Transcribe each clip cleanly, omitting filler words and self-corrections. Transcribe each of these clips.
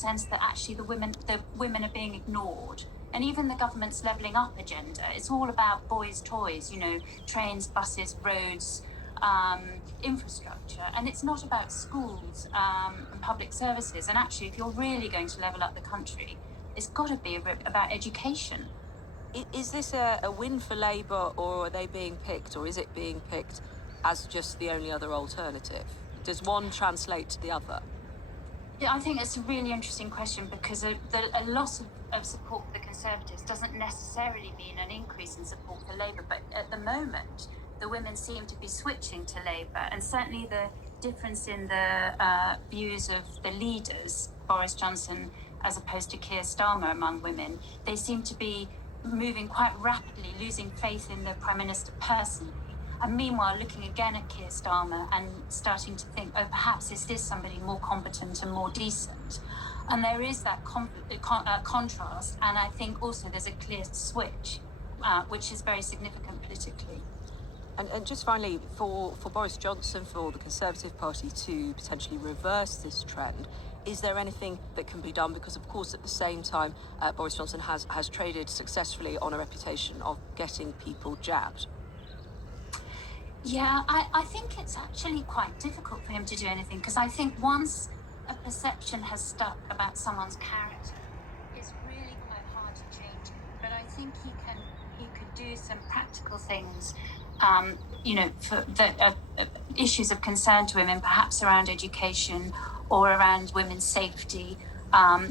sense that actually the women are being ignored. And even the government's levelling up agenda, it's all about boys' toys, trains, buses, roads, infrastructure. And it's not about schools and public services. And actually, if you're really going to level up the country, it's got to be about education. Is this a win for Labour, or are they being picked, or is it being picked as just the only other alternative? Does one translate to the other? Yeah, I think it's a really interesting question, because a loss of support for the Conservatives doesn't necessarily mean an increase in support for Labour. But at the moment, the women seem to be switching to Labour, and certainly the difference in the views of the leaders, Boris Johnson as opposed to Keir Starmer, among women, they seem to be moving quite rapidly, losing faith in the Prime Minister personally. And meanwhile, looking again at Keir Starmer and starting to think, oh, perhaps this is somebody more competent and more decent. And there is that contrast. And I think also there's a clear switch, which is very significant politically. And just finally, for Boris Johnson, for the Conservative Party to potentially reverse this trend, is there anything that can be done? Because, of course, at the same time, Boris Johnson has traded successfully on a reputation of getting people jabbed. Yeah, I think it's actually quite difficult for him to do anything, because I think once a perception has stuck about someone's character, it's really quite hard to change it. But I think he could do some practical things, for the issues of concern to him, and perhaps around education or around women's safety.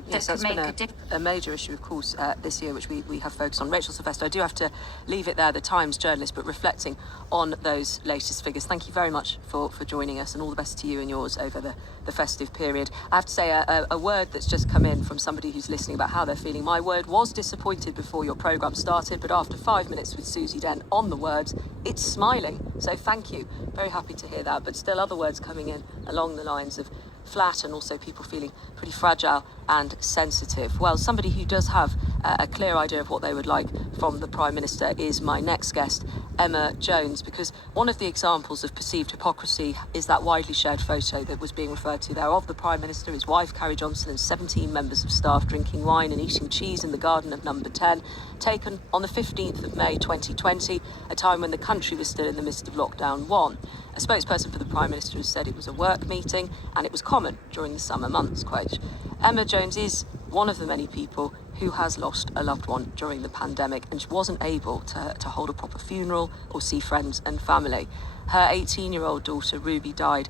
Yes, that's been a major issue, of course, this year, which we have focused on. Rachel Sylvester, I do have to leave it there, the Times journalist, but reflecting on those latest figures. Thank you very much for joining us, and all the best to you and yours over the festive period. I have to say a word that's just come in from somebody who's listening about how they're feeling. My word was disappointed before your programme started, but after 5 minutes with Susie Dent on the words, it's smiling. So thank you. Very happy to hear that. But still other words coming in along the lines of flat, and also people feeling pretty fragile and sensitive. Well, somebody who does have a clear idea of what they would like from the Prime Minister is my next guest, Emma Jones, because one of the examples of perceived hypocrisy is that widely shared photo that was being referred to there of the Prime Minister, his wife Carrie Johnson, and 17 members of staff drinking wine and eating cheese in the garden of Number 10, taken on the 15th of May 2020, a time when the country was still in the midst of lockdown 1. A spokesperson for the Prime Minister has said it was a work meeting and it was common during the summer months, quote. Emma Jones is one of the many people who has lost a loved one during the pandemic, and she wasn't able to hold a proper funeral or see friends and family. Her 18-year-old daughter, Ruby, died